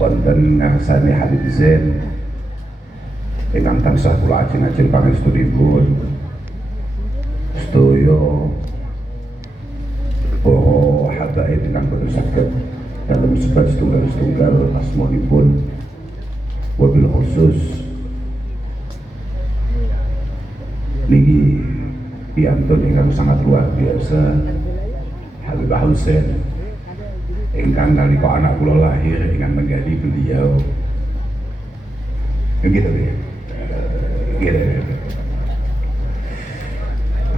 wonten ngarsane Habib Zain ingkang tansah kula ajeng-ajeng pangestunipun sedaya para habaib ingkang boten saged dalam sebat setunggal-setunggal asmanipun, wabil khusus niki piantun ingkang sangat luar biasa Habibah Husain ingkang nalika anak kula lahir ingkang menggadi beliau begitu ya.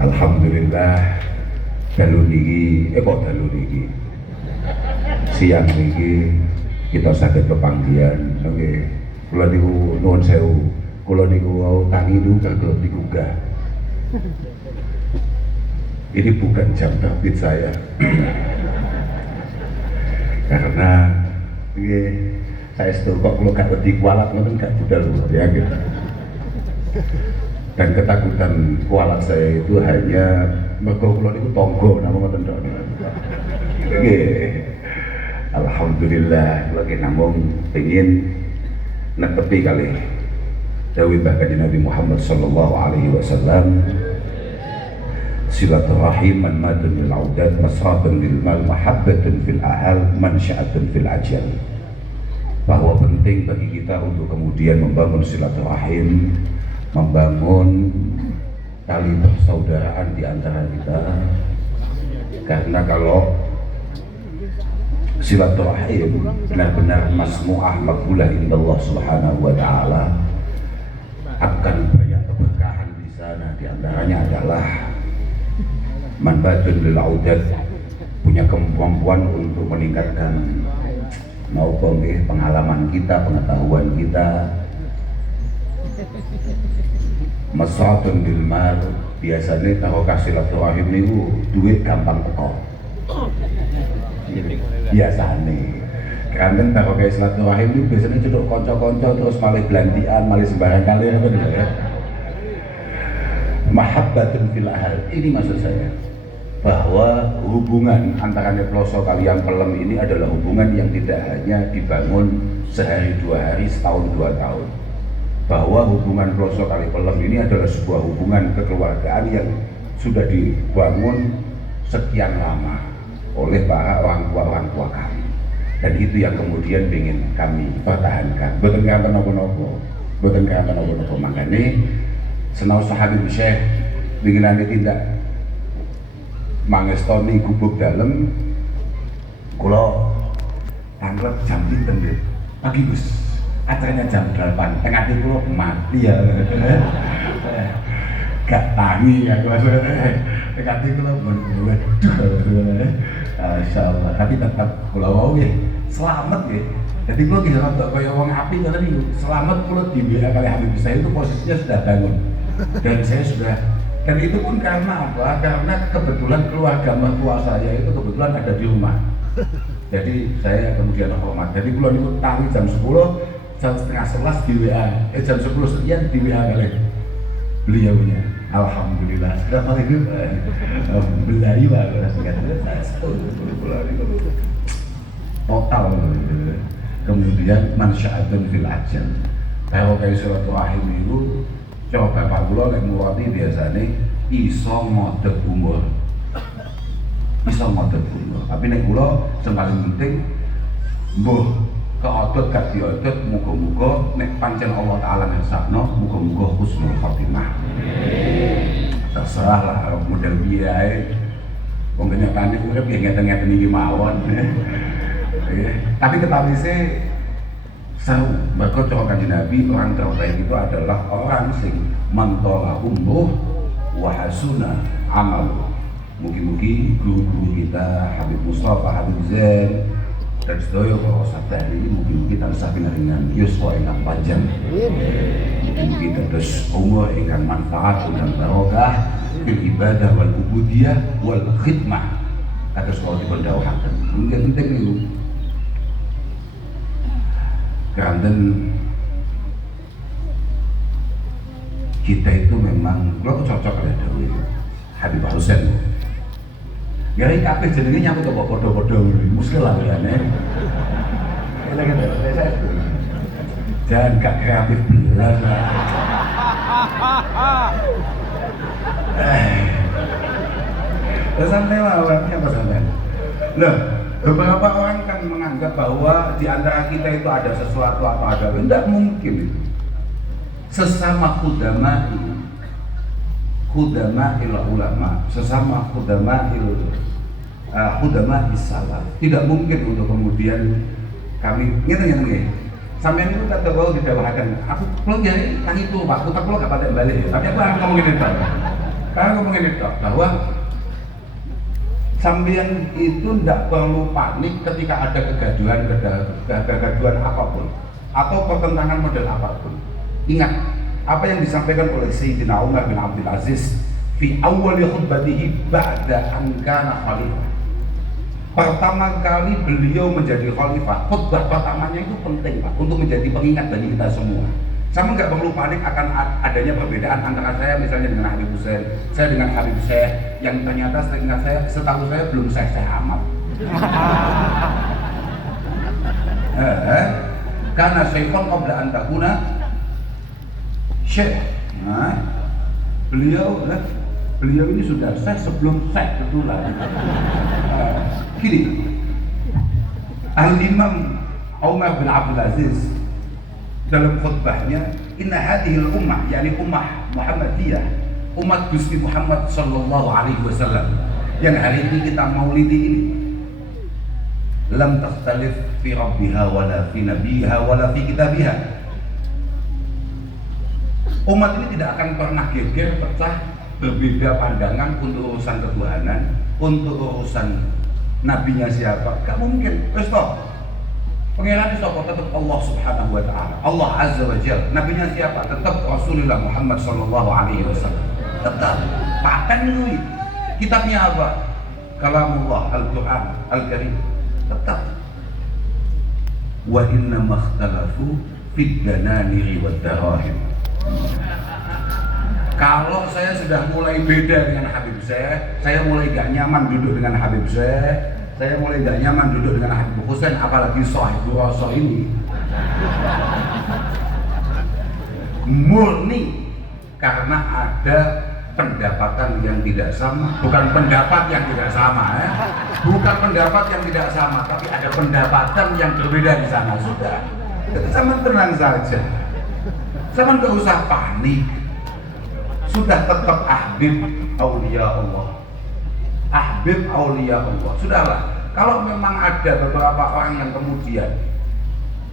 Alhamdulillah dalu niki siang niki kita saged pepanggihan nggih. Kula niku nuwun sewu, kula niku tangi niku kagem digugah. Ini bukan jam terbit saya. Karena saya setuju kok kalau gak wedi kualat ngoten gak budal ya gitu. Dan ketakutan kualat saya itu hanya mergo kula niku tangga napa ngoten tok. Nggih. Alhamdulillah kula ki namung pengin netepi kali dawuh Kanjeng Nabi Muhammad sallallahu alaihi wasallam, silaturahim man madun lil audat masratun lil mal mahabbatun fil ahal mansya'atun fil ajal. Bahwa penting bagi kita untuk kemudian membangun silaturahim, membangun tali persaudaraan di antara kita, karena kalau silaturahim benar-benar masmu'ah makbulah indallah subhanahu wa ta'ala, akan banyak keberkahan di sana. Di antaranya adalah manbatun lil audat, punya kemampuan untuk meningkatkan pengalaman kita, pengetahuan kita. Masratun bil mal, biasanya tahu kasih silaturahim niku duit gampang teko. Biasane kangen tahu kayak silaturahim niku biasanya cedok kanca-kanca terus malih belantian, malih sembarang kali ya. Mahabbatun fil ahal, ini maksud saya bahwa hubungan antara Neploso kalian Pelem ini adalah hubungan yang tidak hanya dibangun sehari dua hari, setahun dua tahun. Bahwa hubungan Ploso kali Pelem ini adalah sebuah hubungan kekeluargaan yang sudah dibangun sekian lama oleh para orang tua kami, dan itu yang kemudian ingin kami pertahankan. Boten kangen napa-napa, makanya senau sahabat Syekh binginane tindak mangestoni gubuk dalem kula tanglet jam pinten nggih pagi Gus, acaranya jam 8 tengah itu kula mati ya. Gak tangi ya kula tengah itu kula waduh insyaallah, tapi tetap kula wau nggih selamat nggih. Jadi kula nggih rada kaya wong apik ngoten niku. Selamat kula di WA kali Habib saya itu posisinya sudah bangun dan saya sudah. Dan itu pun karena apa? Karena kebetulan keluarga mertua saya itu kebetulan ada di rumah. Jadi saya kemudian hormat. Jadi kalau niku tangi jam 10, jam setengah 11 di WA, jam 10 sekian di WA kali beliaunya. Alhamdulillah. Sudah paling itu belayu total. Kemudian mansya'atun fil ajal. Kalau kayak silaturahim itu coba bapak kula nek murati biasane iso ngodeg umur. Tapi nek kula sing paling penting mbuh keotot gak diotot, muga-muga nek pancen Allah taala ngersakno muga-muga husnul khotimah. Terserah lah model piye ae. Wong kenyataane urip ya ngeten-ngeten iki mawon. Tapi ketawise seru, mereka cara Kanjeng Nabi orang terbaik itu adalah orang sing mantola umruh wa hasuna amal. Mugi-mugi guru-guru kita Habib Mustafa, Habib Zain dan sedaya para sabda ini mugi-mugi tansah pinaringan yuswa ingkang panjang. Mugi-mugi dados umur ingkang manfaat dan barokah fil ibadah wal ubudiyah wal khidmah. Kados kula dipun dawuhaken. Mungkin penting niku. Keranten kita itu memang kalau cocok ya Dewi Habib Husain. Ya ini kabeh jenenge nyambut kok padha-padha muskil lah ya. Jangan gak kreatif belas. Sampai awalnya apa sampai? Loh, beberapa orang kan menganggap bahwa di antara kita itu ada sesuatu atau ada, tidak mungkin itu. Sesama khudama'il ulama, sesama khudama'is salaf, tidak mungkin untuk kemudian kami ngerti sampai itu kata bahwa didawahkan aku belum jadi yang itu pak, aku belum gak pada balik ya. Tapi aku akan ngomongin itu karena ngomongin itu bahwa sampean itu tidak perlu panik ketika ada kegaduhan apapun atau pertentangan model apapun. Ingat apa yang disampaikan oleh Sayyidina Umar bin Abdul Aziz fi awwali khutbatihi ba'da an kana khalifah. Pertama kali beliau menjadi khalifah, khutbah pertamanya itu penting Pak untuk menjadi pengingat bagi kita semua. Sama nggak perlu panik akan adanya perbedaan antara saya misalnya dengan Habib Hussein, saya dengan Habib Syekh yang ternyata setahu saya belum Syekh amat. Karena Syekhon qabla an takuna Syekh. Nah, beliau ini sudah Syekh sebelum Syekh betulan. Gini, Al-Imam Umar bin Abdul Aziz dalam khutbahnya, inna hadhil ummah, yakni ummah Muhammadiyah, umat Gusti Muhammad sallallahu alaihi wasallam yang hari ini kita maulidi ini, lam takhtalif fi rabbiha wala fi nabiha wala fi kitabiha. Umat ini tidak akan pernah geger, pecah, berbeda pandangan untuk urusan ketuhanan, untuk urusan nabinya siapa, gak mungkin. Terus toh pengiran itu tetap Allah subhanahu wa ta'ala, Allah azza wa jalla. Nabinya siapa? Tetap Rasulullah Muhammad sallallahu alaihi wasallam. Tetap paten itu. Kitabnya apa? Kalamullah Al-Quran Al-Karim. Tetap. Wa inna makhtalafu fid dananiri wad darahim. Kalau saya sudah mulai beda dengan Habib saya mulai gak nyaman duduk dengan Habib saya mulai gak nyaman duduk dengan Habib Hussein, apalagi Sohibul Rasul ini. Murni karena ada pendapatan yang tidak sama, bukan pendapat yang tidak sama, bukan pendapat yang tidak sama, tapi ada pendapatan yang berbeda di sana. Sudah, jadi sama tenang saja, sama nggak usah panik. Sudah tetap ahbib aulia Allah, ahbib aulia Allah. Sudahlah, kalau memang ada beberapa orang yang kemudian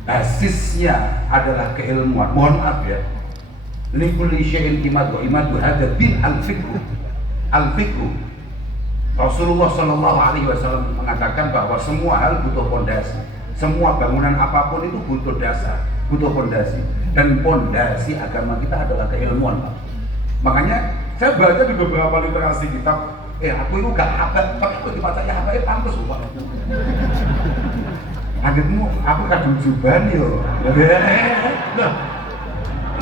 basisnya adalah keilmuan, mohon maaf ya, likulli syai'in imad wa imadu hadza bil al-fikru. Rasulullah sallallahu alaihi wasallam mengatakan bahwa semua hal butuh pondasi. Semua bangunan apapun itu butuh dasar, butuh pondasi. Dan pondasi agama kita adalah keilmuan, Pak. Makanya saya baca di beberapa literasi kitab, aku itu gak hafal, tapi aku dibacanya hafal, pantas Pak. Adikmu, aku kadung juban yo.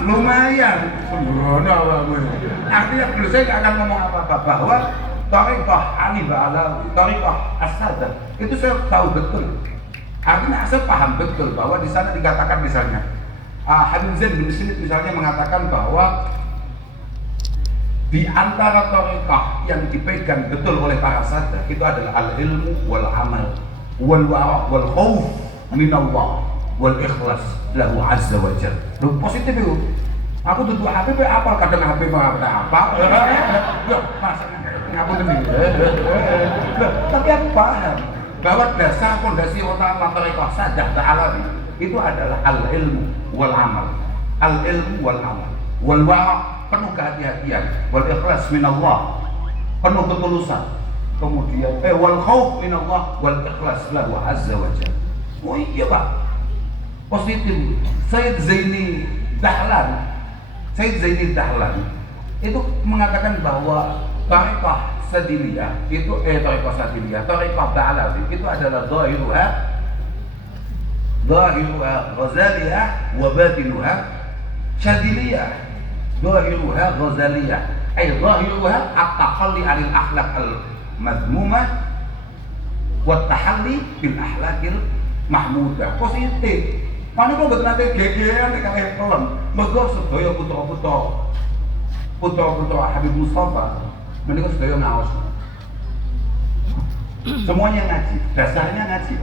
Lumayan sembrono awakmu. Artinya dulu saya gak akan ngomong apa-apa bahwa Thariqah Hanifah Alawi, Thariqah As-Sadah itu saya tahu betul. Artinya saya paham betul bahwa di sana dikatakan misalnya Habib Zain bin Smith misalnya mengatakan bahwa di antara thariqah yang dipegang betul oleh para sadah itu adalah al-ilmu wal amal wal wara' wal khauf minallah wal ikhlas lahu azza wa jalla. Lu positif itu. Aku tutup HP apa kadang HP apa? Loh, masa ngapunten iki. Tapi aku paham bahwa dasar fondasi utama thariqah sadah ta'ala itu adalah al-ilmu wal amal. Al-ilmu wal amal wal wara', penuh kehati-hatian, wal ikhlas minallah, penuh ketulusan, kemudian wal khauf minallah wal ikhlas lahu azza wa jalla. Oh iya Pak, positif. Sayyid Zaini Dahlan itu mengatakan bahwa thariqah sadiliyah itu thariqah Ba'alawi itu adalah zahiruha ghazaliyah wa batinuha syadiliyah. Zahiruha ghazaliyah, ay zahiruha at-takhalli 'anil akhlaq al-madhmumah wa at-tahalli bil akhlaqil mahmudah. Positif. Mana kok betul nanti gegeran nek kalih kelon. Mergo sedaya putra-putra Habib Mustafa menika sedaya ngaos. Semuanya ngaji, dasarnya ngaji.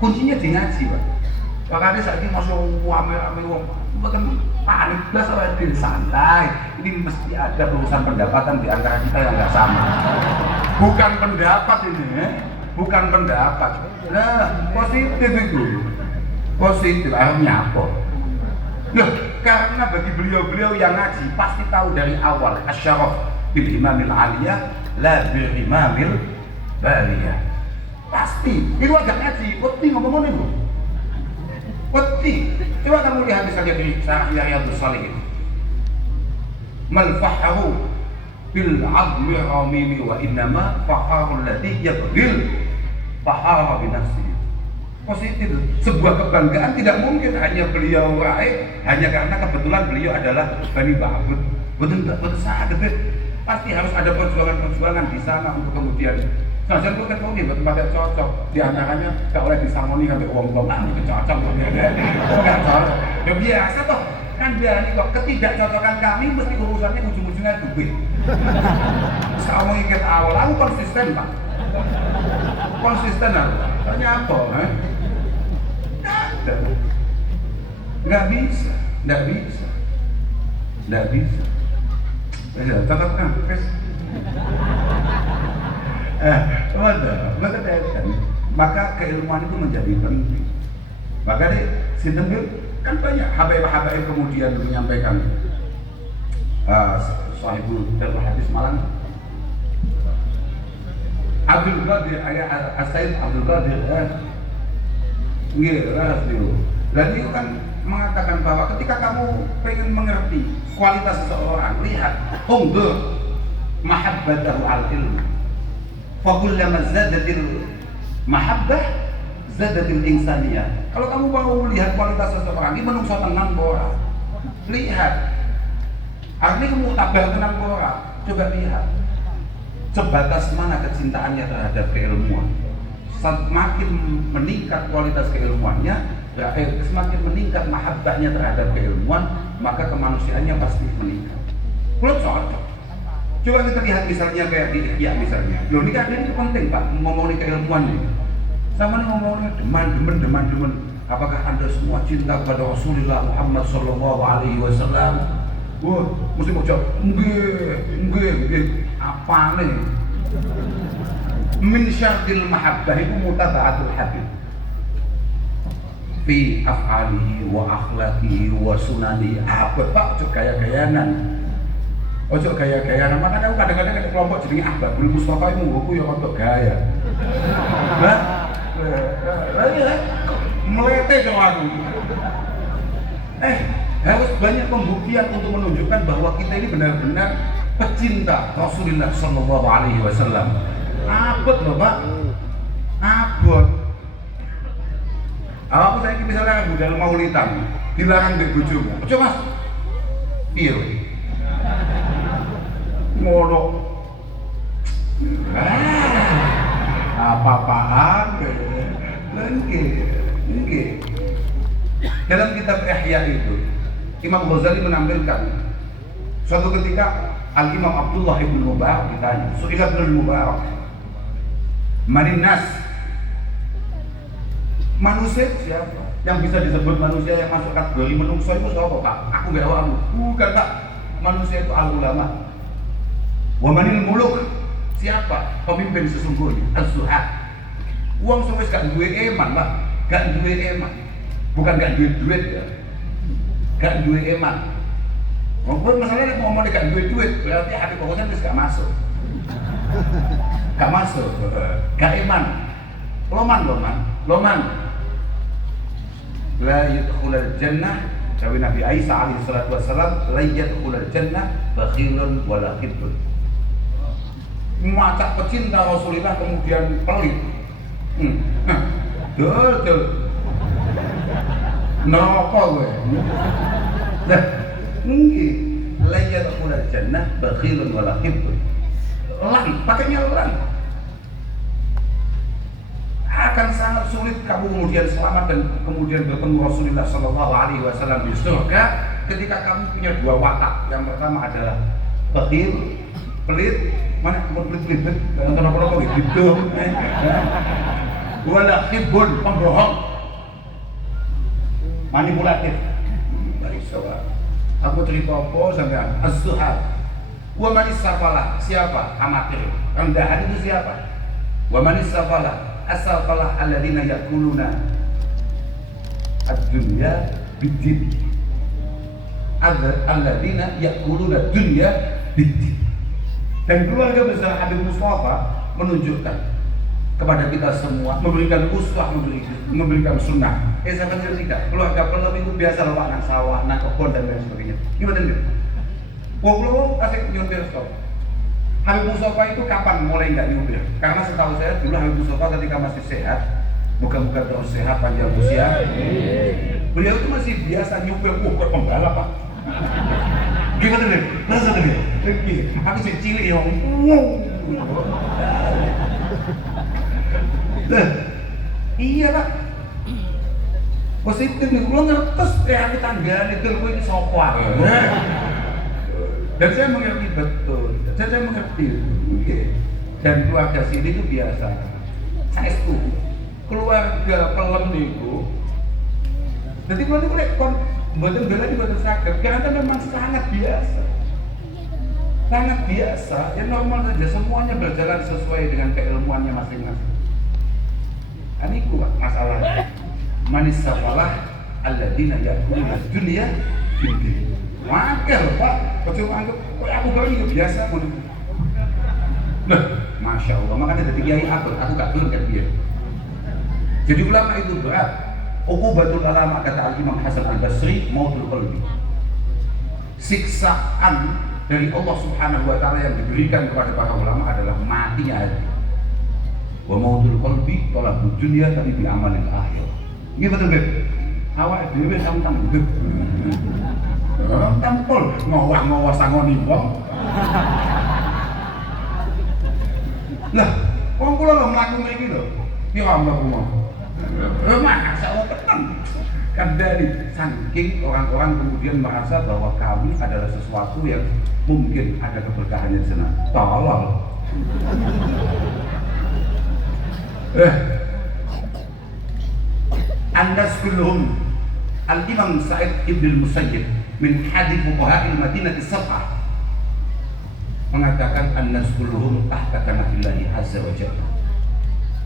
Kuncinya di ngaji, Pak. Makanya saat ini masuk ame-ame wong bukan panik belas orang di santai. Ini mesti ada urusan pendapatan di antara kita yang nggak sama. Bukan pendapat ini, bukan pendapat. Nah, positif itu, positif. Akhirnya apa? Loh, karena bagi beliau-beliau yang ngaji pasti tahu dari awal asyaraf bil imamil aliyah la bil imamil baliyah. Pasti. Itu agak ngaji. Pasti ngomong itu. Pasti. Coba kamu lihat misalnya di Riyadhus Shalihin. Mal fahahu bil adli ramimi wa innama faharul ladhi yabghil fahara bi nafsihi. Positif. Sebuah kebanggaan tidak mungkin hanya beliau raih hanya karena kebetulan beliau adalah Bani Ba'bud. Betul sangat pasti harus ada perjuangan di sana untuk kemudian saya pun ketemu nih tempatnya cocok di antaranya gak oleh disangoni sampai uang-uang itu cocok nggak cocok ya biasa toh kan berani kok ketidakcocokan kami mesti urusannya ujung-ujungnya duit saya mau ingat awal aku konsisten Pak konsisten aku tanya apa nggak bisa tetapkan guys maka keilmuan itu menjadi penting. Maka deh, sinten kan banyak habaib kemudian menyampaikan sahibul hadis Malang Abdul Qadir As-Said Abdul Qadir dan itu kan mengatakan bahwa ketika kamu pengen mengerti kualitas seseorang, lihat undur mahabbatahu al-ilm fakullama zadatil mahabbah zadatil insaniyah. Kalau kamu mau lihat kualitas seseorang ini menungso tenang bora lihat artinya kamu tabel tenang bora coba lihat sebatas mana kecintaannya terhadap keilmuan. Semakin meningkat kualitas keilmuannya semakin meningkat mahabbahnya terhadap keilmuan maka kemanusiaannya pasti meningkat. Belum cocok. Coba kita lihat misalnya kayak di Ihya misalnya. Loh ini kan ini penting Pak, ngomongin keilmuan nih. Sama nih ngomongin deman. Apakah Anda semua cinta pada Rasulullah Muhammad sallallahu alaihi wasallam? Wah, mesti mau jawab, nggih. Apa nih? Min syartil mahabbah itu mutaba'atul habib. Fi af'alihi wa akhlaqihi wa sunanihi. Apa Pak? Gaya-gayanan. Ojo gaya-gaya, makanya aku kadang-kadang ada kelompok jadi Ahbabul Mustafa itu aku ya untuk gaya. Nah, melete dong aku. Harus banyak pembuktian untuk menunjukkan bahwa kita ini benar-benar pecinta Rasulullah Sallallahu Alaihi Wasallam. Abot loh Pak, abot. Aku saya misalnya budal maulidan, dilarang di bojomu. Ojo Mas, piye? Ngono apa-apaan nggih. Dalam kitab Ihya itu Imam Ghazali menampilkan suatu ketika Al-Imam Abdullah ibn Mubarak ditanya Su'ila ibn Mubarak Manin nas manusia siapa? Yang bisa disebut manusia yang masuk kategori menungso itu siapa Pak? Aku gak tahu. Bukan Pak, manusia itu al-ulama. Wamanil muluk, siapa pemimpin sesungguhnya? Az-zuhad. Uang sewis gak duwe eman Pak, gak duwe eman. Bukan gak duwe duit ya, gak duwe eman. Walaupun masalahnya ngomong gak duwe duit, berarti hati pokoknya itu gak masuk. Gak masuk, gak eman. Loman. La yadkhulul jannah, kata Nabi Isa alaihi salatu wassalam, la yadkhulul jannah bakhilun wala khibun. Macak pecinta Rasulullah kemudian pelit. Betul. Napa kowe? Nah, nggih, la yadkhulul jannah bakhilun wala khibun. Lan, pakainya lan. akan sangat sulit kamu kemudian selamat dan kemudian bertemu Rasulullah Shallallahu Alaihi Wasallam di surga ketika kamu punya dua watak. Yang pertama adalah pelit, mana pelit, kenapa gitu, wala khibun, pembohong, manipulatif. Baik soal, aku cerita apa sampean? Az-zuhad. Wa man isafala, siapa? Amatir. Rendahan itu siapa? Wa man isafala, asafalah alladzina yakuluna ad-dunya bid-din. Alladzina yakuluna dunya bid-din. Dan keluarga besar Habib Mustafa menunjukkan kepada kita semua, memberikan uswah, memberikan sunnah. Saya kira tidak. Keluarga pelem itu biasa loh, anak sawah, anak kebun dan lain sebagainya. Gimana nih? Wong asik nyumpir stop. Habib Mustafa itu kapan mulai nggak nyumpir? Karena setahu saya dulu Habib Mustafa ketika masih sehat, bukan terus sehat panjang usia, beliau itu masih biasa nyumpir. Kok pembalap pak? Gimana nih? Rasa nih? Aku cilik ya. Iya pak. Positif nih, lo ngertes aku tanggane itu ini sopwa. Dan saya mengerti betul, saya mengerti itu. Dan keluarga sini itu biasa. Saya itu keluarga pelem itu. Jadi kalau itu kon buatan bela di buatan sakit, karena memang sangat biasa. Sangat biasa, ya normal saja. Semuanya berjalan sesuai dengan keilmuannya masing-masing. Ini kuat masalahnya. Manis safalah alladzina yakuluna dunya bid-din. Wakil pak, percuma anggap aku kalau ini biasa pun. Nah, masya Allah, makanya dari kiai aku gak belum kan dia. Jadi ulama itu berat. Uqubatul ulama kata Al-Imam Hasan Al-Basri, mautul qalbi. Siksaan dari Allah Subhanahu wa taala yang diberikan kepada para ulama adalah matinya hati. Wa mautul qalbi talabud dunya tapi bi amalil akhir. Ini betul Beb. Awak dhewe tang-tang Beb. Tampol ngowah sangoni wong. Lah, wong kula lho mlaku mriki lho. Piye mlaku mau? Mana saya peteng. Kan dari saking orang-orang kemudian merasa bahwa kami adalah sesuatu yang mungkin ada keberkahannya di sana. Tolol. Andas kulluhum Al-Imam Sa'id Ibn Musayyib min hadith fuqaha'il Madinah as-sab'ah mengatakan annas kulluhum tahta kanatillahi azza wa jalla.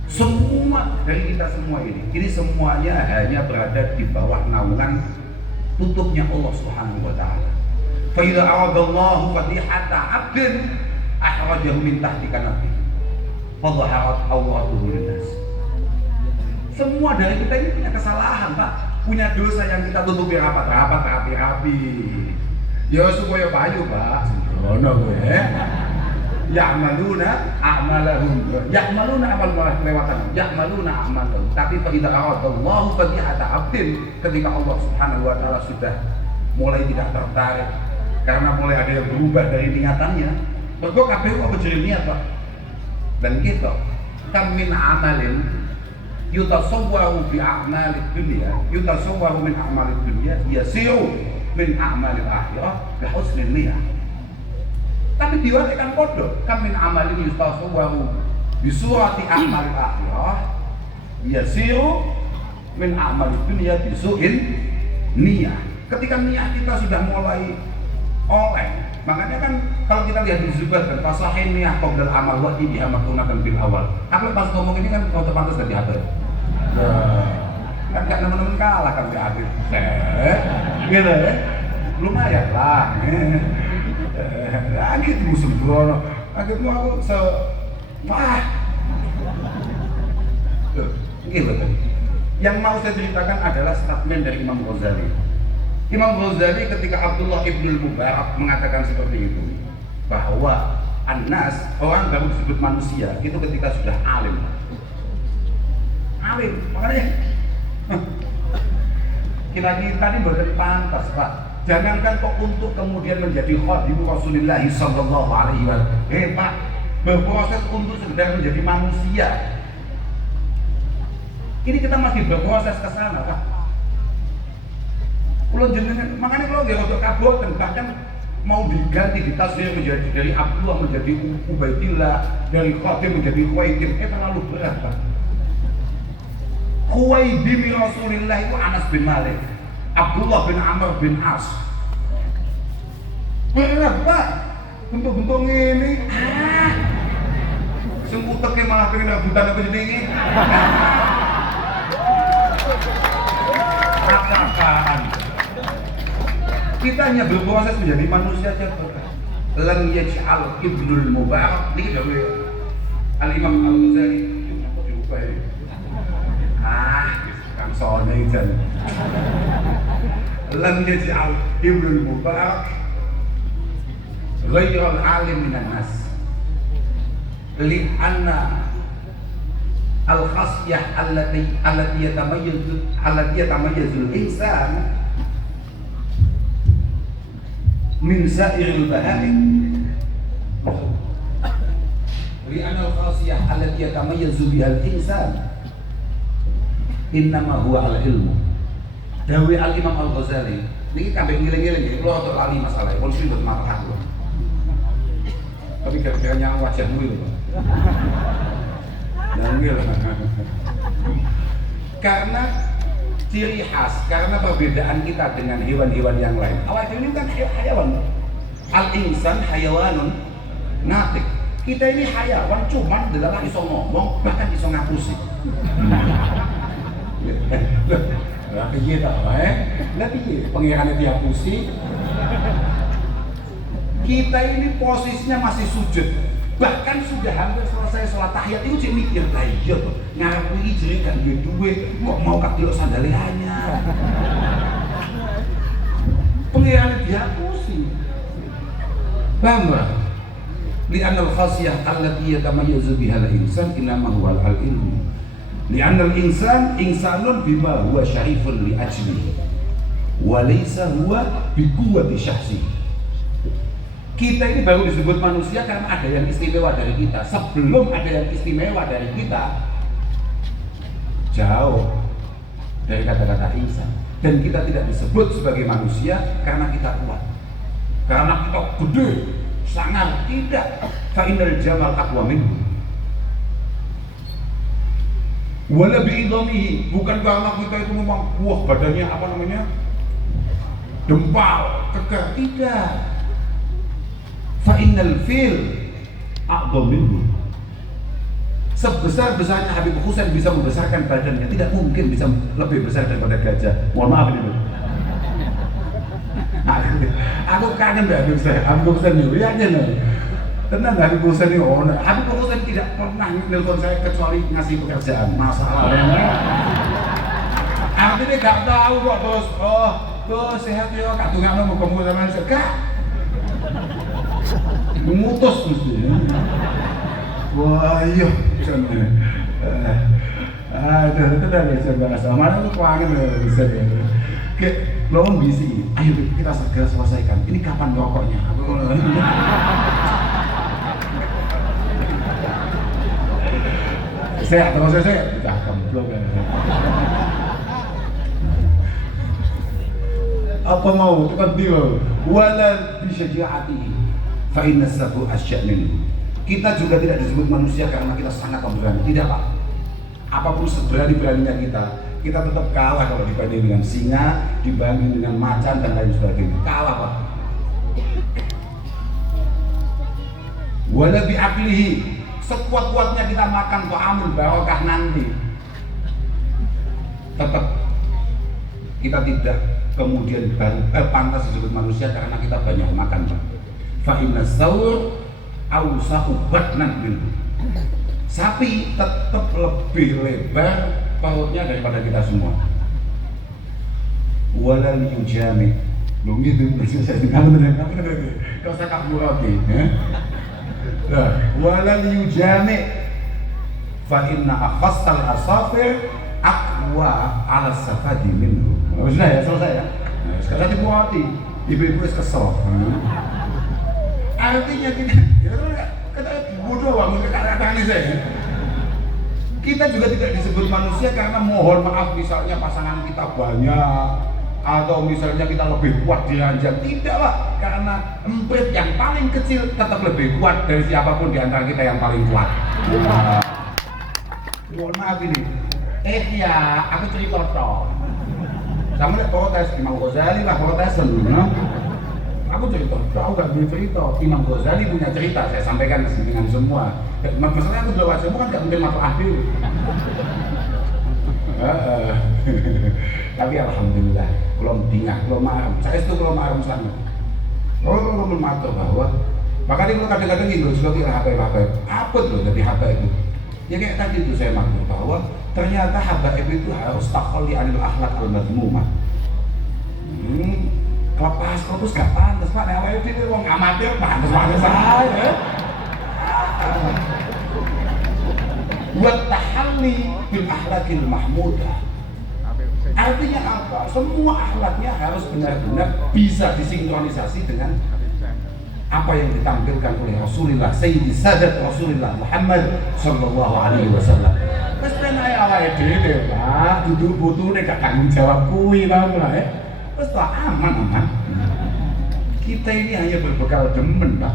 Semua dari kita semua ini semuanya hanya berada di bawah naungan tutupnya Allah Subhanahu wa taala. Fa idza aradallahu fatihata 'abdin ahrajahu min tahti kanati. Fa dhaharat awatuhu linnas. Semua dari kita ini punya kesalahan, Pak. Punya dosa yang kita tutupi rapi-rapi. Ya supaya payu, Pak. Sembrono gue. Ya'maluna a'malahum. Ya'maluna amal kelewatan. Ya'maluna a'malahum. Tapi fa aradallahu fatihata 'abdin, ketika Allah Subhanahu wa taala sudah mulai tidak tertarik karena mulai ada yang berubah dari niatannya. Mergo kabeh kok jadi niat, Pak. Dan gitu. Kam min amalin yutasawwaru fi a'malid dunya, yutasawwaru min a'malid dunya, yasiru min a'malil akhirah bi husnil niyyah. Tapi diwalekan podo, kam min amalin yutasawwaru bi surati a'malil akhirah, yasiru min a'malid dunya bi su'in niyyah. Ketika niat kita sudah mulai oleh, makanya kan kalau kita lihat di Zubair kan fasahin niat qabla amal wa biha makunatan bil awal. Aku pas ngomong ini kan kalau pantas dari hati. Kan gak nemen-nemen kalah kan di akhir. Gitu ya. Lumayan lah. Akhir musuh sembrono. Akhirnya aku wah. Gitu. Yang mau saya ceritakan adalah statement dari Imam Ghazali. Imam Ghazali ketika Abdullah Ibnul Mubarak mengatakan seperti itu, bahwa An-nas, orang baru disebut manusia itu ketika sudah alim. Makanya kita ini bukan pantas, Pak. Jangankan kok untuk kemudian menjadi khadim Rasulullah sallallahu alaihi wasallam. Pak, berproses untuk sekedar menjadi manusia Ini kita masih berproses ke sana, Pak. Kalau jenengan, makanya kalau dia untuk kabupaten bahkan mau diganti ditasbih menjadi dari Abdullah menjadi Ubaidillah, dari Khadim menjadi Khuwaidim, terlalu berat, Pak. Khuwaidim Rasulullah itu Anas bin Malik, Abdullah bin Amr bin As. Berat, Pak. Bentuk-bentuk ini, semputeknya malah pengen rebutan apa jadi ini. Apaan? Kita hanya berproses menjadi manusia saja. Lam yaj'al Ibnul Mubarak ini dari Al-Imam Al-Ghazali. Dilupa ya. Kang Sone jan. Lam yaj'al Ibnul Mubarak ghairal alim minan nas. Li'anna al-khasyah allati yatamayyazul insan min sa'iril baha'im. Li'anna al-khasyah allati yatamayyazu bihal insan innama huwa al-ilmu. Dawi al-Imam Al-Ghazali niki kabeh ngiling-ngiling nggih kula untuk lali masalah pun sing mboten masalah kula. Tapi kira-kiranya wajahmu itu, Pak. Nangil. Karena ciri khas, karena perbedaan kita dengan hewan-hewan yang lain. Awak ini kan hayawan. Al-insan hayawanun natik. Kita ini hayawan, cuman adalah iso ngomong, bahkan iso ngapusi. Lah piye ta, Lah piye pengirannya diapusi? Kita ini posisinya masih sujud, bahkan sudah hampir selesai sholat tahiyat itu jadi mikir, lah iya tuh ngarep iki jenenge gak duwe duit kok mau katilok sandale anyar. Pengiran dihapusi. Paham gak? Li'anna al-khasyah allati yatamayyazu biha al-insan innama huwa al-ilmu. Li'anna al-insan insanun bima huwa syarifun li ajlihi wa laysa huwa bi quwwati syahsihi. Kita ini baru disebut manusia karena ada yang istimewa dari kita. Sebelum ada yang istimewa dari kita, jauh dari kata-kata insan. Dan kita tidak disebut sebagai manusia karena kita kuat, karena kita gede, sangat. Tidak. Fa'inal jamal aqwa minhu. Wala bi'idhamihi, bukan karena kita itu memang wah badannya apa namanya dempal, kekar. Tidak. Fa'innal fil a'dham minhu. Sebesar-besarnya Habib Husain bisa membesarkan badannya, tidak mungkin bisa lebih besar daripada gajah. Mohon maaf ini, aku kangen Habib Husain ini, ya aja tenang. Habib Husain ini, Habib Husain tidak pernah nelfon saya kecuali ngasih pekerjaan. Masalahnya artinya gak tahu kok bos. Oh bos sehat ya, kadungano mau ketemu sama saya. Gak memutus mesti. Wah iya jangan. Tenang ya saya bahas. Mana tuh kangen bisa ya. Kayak lawan bisi. Ayo kita segera selesaikan. Ini kapan rokoknya? Saya terus saya cakap belum ya. Apa mau tekan dia? Wala bisyaja'atihi. Fa inna sabu asya' minhu. Kita juga tidak disebut manusia karena kita sangat pemberani. Tidak, Pak. Apapun seberani-beraninya kita tetap kalah kalau dibanding dengan singa, dibanding dengan macan dan lain sebagainya. Kalah, Pak. Wala bi'aqlihi. Sekuat-kuatnya kita makan kok amul barokah nanti. Tetap kita tidak kemudian pantas disebut manusia karena kita banyak makan, Pak. Fa inna saur awsa'u batnan minhu. Sapi tetap lebih lebar perutnya daripada kita semua. Walal yujami. Belum gitu, saya dengar kalau saya kabur lagi. Nah, walal yujami. Fa inna akhassal asafir aqwa ala safadi minhu. Sudah ya, selesai ya. Nah, sekarang dibuati. Ibu-ibu kesel. Artinya kita bodoh bangun ke kata-kata ini saya. Kita juga tidak disebut manusia karena mohon maaf misalnya pasangan kita banyak atau misalnya kita lebih kuat di ranjang. Tidak Pak, karena emprit yang paling kecil tetap lebih kuat dari siapapun di antara kita yang paling kuat. Mohon maaf ini. Ya, aku cerita toh. Sama lihat protes Imam Ghazali lah protesen, aku cerita, aku gak punya cerita. Imam Ghazali punya cerita, saya sampaikan dengan semua. Masalahnya aku sudah semua kan gak mungkin masuk akhir. Tapi alhamdulillah, belum dingah, belum marah. Saya itu belum marah sana. Belum mematok bahwa makanya kalau kadang-kadang itu juga kira apa loh jadi habaib itu. Ya kayak tadi itu saya maklum bahwa ternyata habaib itu harus takhalli anil akhlak al-madmumah. Kelepas terus gak pantas Pak, nah awalnya itu orang amatir pantas saja. Buat tahalli bil akhlakil mahmudah. Artinya apa? Semua akhlaknya harus benar-benar bisa disinkronisasi dengan apa yang ditampilkan oleh Rasulullah Sayyidi Sadat Rasulullah Muhammad sallallahu alaihi wasallam. Wes ben ae awake dhewe Pak, duduk butune gak tanggung jawab kuwi paham lah ya. Wes tak aman. Kita ini hanya berbekal demen Pak.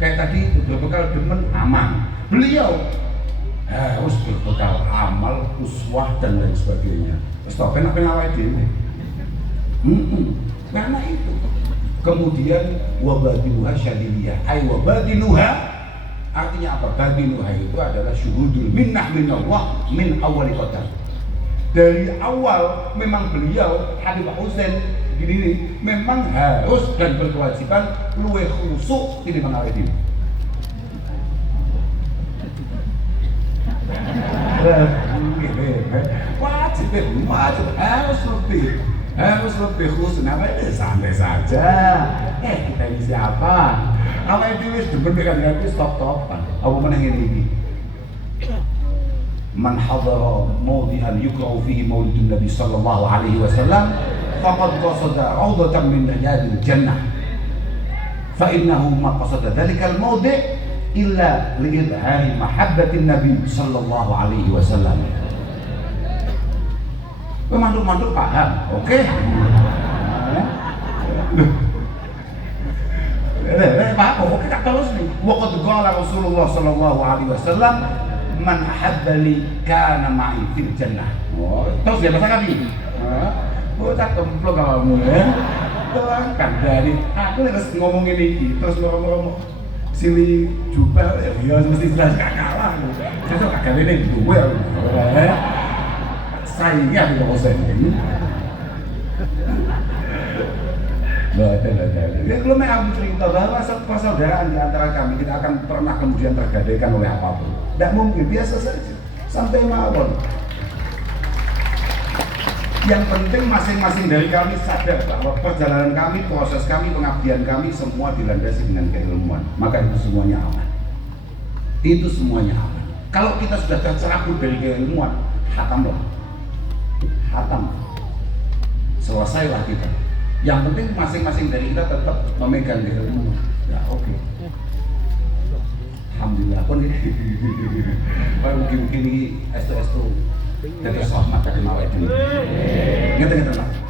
Kayak tadi itu berbekal demen aman. Beliau harus berbekal amal, uswah dan lain sebagainya. Wes tak penak-penak awake dhewe. Karena itu kemudian wabadiluha syadiliyah wabadiluha artinya apa? Badiluha itu adalah syuhudul minnah minallah min awali qadar. Dari awal memang beliau Habib Husain ini memang harus dan berkewajiban luwih khusuk ini mengaweti wajib harus lebih khusus. Namanya santai saja. Kita ini siapa? Apa itu wis demen kan gratis top-topan. Apa meneh ini? Man hadara mawdi'an yuqra'u fihi maulidun Nabi sallallahu alaihi wasallam faqad qasada 'awdatan min riyadil jannah. Fa innahu ma qasada dzalikal mawdi' illa li idhari mahabbatin Nabi sallallahu alaihi wasallam. Mantuk-mantuk paham, oke? Pak, oke tak terus nih. Waqad qala Rasulullah sallallahu alaihi wasallam, man ahabbani kana ma'i fil jannah. Oh, terus dia bahasa kami. Oh, tak kemplok kamu ya. Kan dari aku harus ngomongin ini, terus ngomong sili jubah ya mesti jelas gak kalah. Sesuk kagak ini duwe aku. Saya di Husain ini. Kalau aku cerita bahwa persaudaraan di antara kami kita akan pernah kemudian tergadaikan oleh apapun. Tidak mungkin, biasa saja. Sampai mawon. Yang penting masing-masing dari kami sadar bahwa perjalanan kami, proses kami, pengabdian kami semua dilandasi dengan keilmuan. Maka itu semuanya aman. Itu semuanya aman. Kalau kita sudah tercerabut dari keilmuan, hatamlah. Hatam, selesailah kita. Yang penting masing-masing dari kita tetap memegang ilmu. Ya oke. Alhamdulillah pun ini. Mungkin ini S2 jadi rahmat dari mawar ini. Ngerti-ngerti lah.